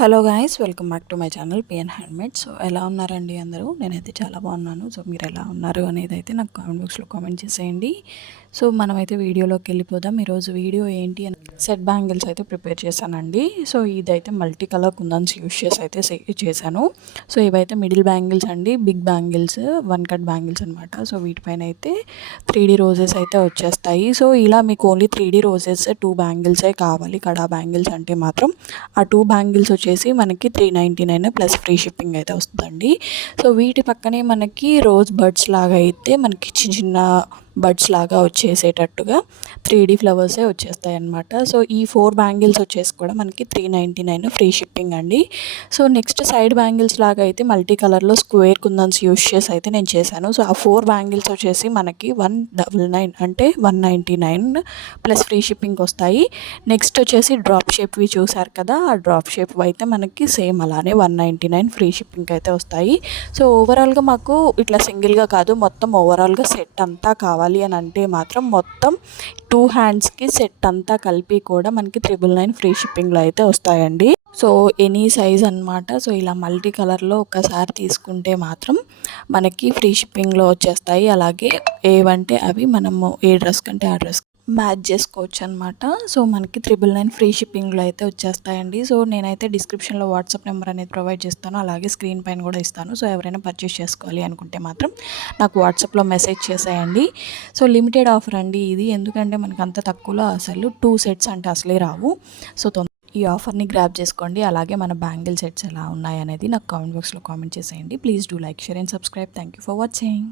Hello guys, welcome back to my channel PN handmade. So ఎలా ఉన్నారండి అందరూ? నేనైతే చాలా బాగున్నాను. సో మీరు ఎలా ఉన్నారు అనేది అయితే నాకు కామెంట్ బాక్స్లో కామెంట్ చేసేయండి. సో మనమైతే వీడియోలోకి వెళ్ళిపోదాం. ఈరోజు వీడియో ఏంటి అని సెట్ బ్యాంగిల్స్ అయితే ప్రిపేర్ చేశానండి. సో ఇదైతే మల్టీ కలర్ కుందన్స్ యూస్ చేసి అయితే చేశాను. సో ఇవైతే మిడిల్ బ్యాంగిల్స్ అండి, big bangles, one cut bangles అనమాట. సో వీటిపైన అయితే 3D రోజెస్ అయితే వచ్చేస్తాయి. సో ఇలా మీకు ఓన్లీ 3D రోజెస్ 2 బ్యాంగిల్సే కావాలి కడా బ్యాంగిల్స్ అంటే మాత్రం ఆ 2 బ్యాంగిల్స్ వచ్చేసి మనకి 399 ప్లస్ ఫ్రీ షిప్పింగ్ అయితే వస్తుందండి. సో వీటి పక్కనే మనకి రోజ్ బర్డ్స్ లాగా అయితే మనకి చిన్న చిన్న బడ్స్ లాగా వచ్చేసేటట్టుగా 3D ఫ్లవర్సే వచ్చేస్తాయి అన్నమాట. సో ఈ 4 బ్యాంగిల్స్ వచ్చేసి కూడా మనకి 399 ఫ్రీ షిప్పింగ్ అండి. సో నెక్స్ట్ సైడ్ బ్యాంగిల్స్ లాగా అయితే మల్టీ కలర్లో స్క్వేర్ కుందన్స్ యూస్ చేసి అయితే నేను చేశాను. సో ఆ 4 బ్యాంగిల్స్ వచ్చేసి మనకి 199 అంటే 199 ప్లస్ ఫ్రీ షిప్పింగ్ వస్తాయి. నెక్స్ట్ వచ్చేసి డ్రాప్ షేప్వి చూసారు కదా, ఆ డ్రాప్ షేప్ అయితే మనకి సేమ్ అలానే 199 ఫ్రీ షిప్పింగ్ అయితే వస్తాయి. సో ఓవరాల్గా మాకు ఇట్లా సింగిల్గా కాదు, మొత్తం ఓవరాల్గా సెట్ అంతా కావాలి అని అంటే మాత్రం మొత్తం 2 హ్యాండ్స్కి సెట్ అంతా కలిపి కూడా మనకి 999 ఫ్రీ షిప్పింగ్లో అయితే వస్తాయండి. సో ఎనీ సైజ్ అనమాట. సో ఇలా మల్టీ కలర్లో ఒకసారి తీసుకుంటే మాత్రం మనకి ఫ్రీ షిప్పింగ్లో వచ్చేస్తాయి. అలాగే ఏవంటే అవి మనము ఏ డ్రెస్ కంటే ఆ డ్రెస్ మ్యాచ్ చేసుకోవచ్చు అనమాట. సో మనకి 999 ఫ్రీ షిప్పింగ్లో అయితే వచ్చేస్తాయండి. సో నేనైతే డిస్క్రిప్షన్లో వాట్సాప్ నెంబర్ అనేది ప్రొవైడ్ చేస్తాను, అలాగే స్క్రీన్ పైన కూడా ఇస్తాను. సో ఎవరైనా పర్చేస్ చేసుకోవాలి అనుకుంటే మాత్రం నాకు వాట్సాప్లో మెసేజ్ చేసేయండి. సో లిమిటెడ్ ఆఫర్ అండి ఇది, ఎందుకంటే మనకు అంత తక్కువలో అసలు 2 సెట్స్ అంటే అసలే రావు. సో ఈ ఆఫర్ని గ్రాప్ చేసుకోండి. అలాగే మన బ్యాంగిల్ సెట్స్ ఎలా ఉన్నాయి అనేది నాకు కామెంట్ బాక్స్లో కామెంట్ చేసేయండి. Please do like, share and subscribe. Thank you for watching.